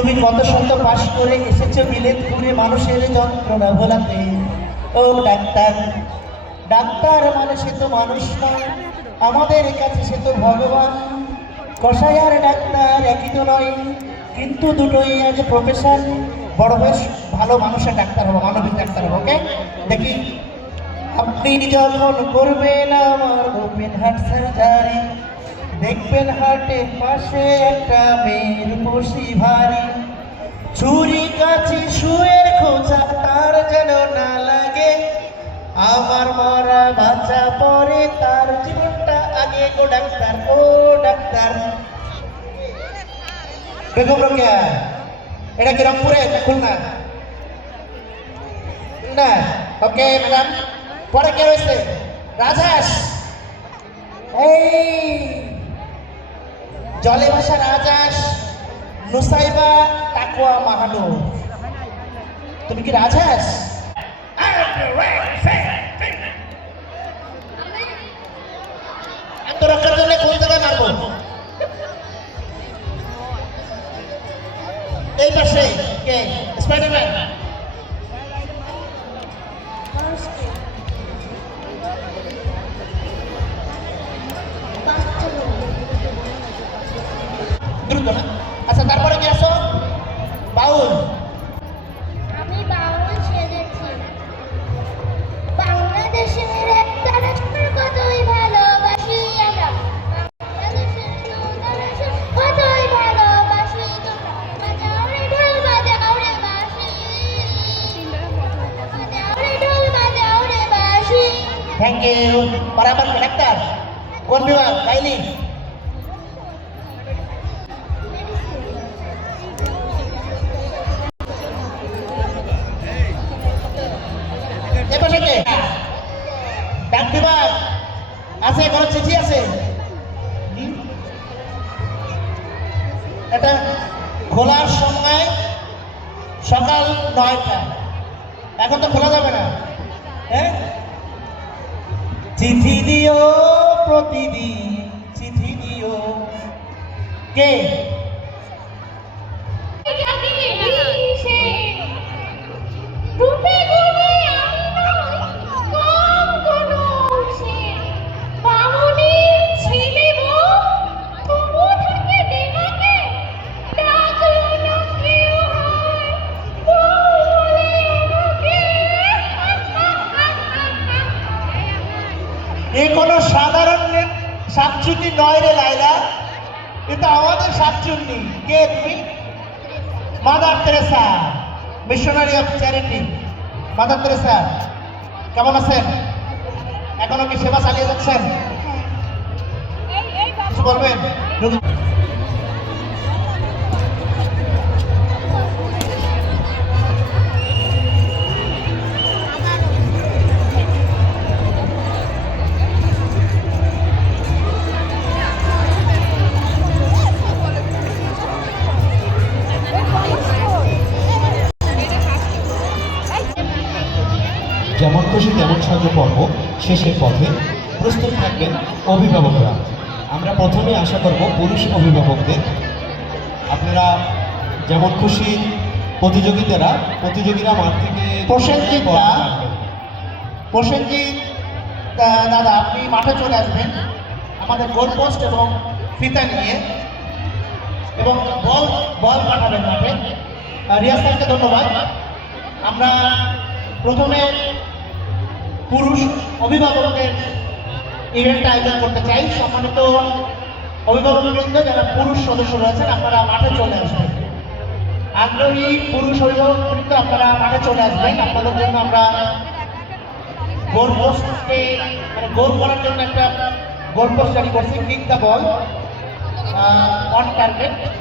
তুমি কত শত পাশ করে এসেছো বিলেতপুরে মানুষের যন্ত্রণা ভোলাতে। ও ডাক্তার, ডাক্তার মানে সে তো মানুষ নয়, আমাদের কাছে সে তো ভগবান। কসাই আর ডাক্তার একই তো নয়, কিন্তু দুটোই আজ প্রফেশন। বড় বেশ ভালো মানুষের ডাক্তার হবো, মানবিক ডাক্তার হবো। ওকে, দেখি আপনি যখন করবেন আমার ওপেন হার্ট সার্জারি, দেখবেন হার্টের পাশে একটা মেয়ের বসি ভারী। ছুরি কাছি শুয়ের খোঁচা তার যেন না লাগে, আমার মরা বাঁচা পরে তার জীবনটা আগে। ও ডাক্তার, ও ডাক্তার। বেগম রোকেয়া, এটা কি রংপুরে খুলনা? না, ওকে ম্যাডাম। পরে কে হয়েছে? রাজহাঁস। এই জলে ভাসা রাজহাঁস নুসাইবা টাকুয়া মাহানুর, তুমি কি রাজহাঁস? আত্মরক্ষার জন্য কোন জায়গায় মারবো? এই পাশে কে? স্পাইডারম্যান। দ্রুত না? আচ্ছা, তারপরে কি আসো? বাউল। আমি বাউল সেজেছি। বাংলাদেশের একটা রাষ্ট্র কতই ভালোবাসি আমরা, বাংলাদেশের জনগণ কতই ভালোবাসি। তোমরা বাজাও রে ঢোল, বাজাও রে বাঁশি, বাজাও রে ঢোল, বাজাও রে বাঁশি। Thank you. বরাবর ডাক্তার কোন বিভাগ? গাইনি। ডাক বিভাগ আছে, কোনো চিঠি আছে? এটা খোলার সময় সকাল 9টা, এখন তো খোলা যাবে না। হ্যাঁ, চিঠি দিও প্রতিদিন, চিঠি দিও। কে? এ কোনো সাধারণ শাকচুন্নি নয় রে লাইলা, এটা আমাদের শাকচুন্নি। কে তুমি? Mother Teresa, missionary of charity. Mother Teresa, কেমন আছেন? এখনো কি সেবা চালিয়ে যাচ্ছেন? কিছু বলবেন? যেমন খুশি তেমন সাহায্য পর্ব শেষের পথে প্রস্তুত থাকবেন অভিভাবকরা। আমরা প্রথমে আশা করব পুরুষ অভিভাবকদের। আপনারা যেমন খুশি প্রতিযোগীরা মাঠ থেকে প্রসেনজিৎ দাদা, আপনি মাঠে চলে আসবেন আমাদের গোল পোস্ট এবং ফিতা নিয়ে, এবং বল পাঠাবেন মাঠে। রিয়াজ স্যারকে ধন্যবাদ। আমরা প্রথমে পুরুষ অভিভাবকদের ইভেন্ট আয়োজন করতে চাই। সম্মানিত অভিভাবকবৃন্দ, যারা পুরুষ সদস্য রয়েছেন, আপনারা মাঠে চলে আসবেন। আগ্রহী পুরুষ অভিভাবকবৃন্দ, আপনারা মাঠে চলে আসবেন। আপনাদের জন্য আমরা গোল পোস্টকে গোল করার জন্য একটা গোল পোস্ট জারি করছি। Kick the ball on target.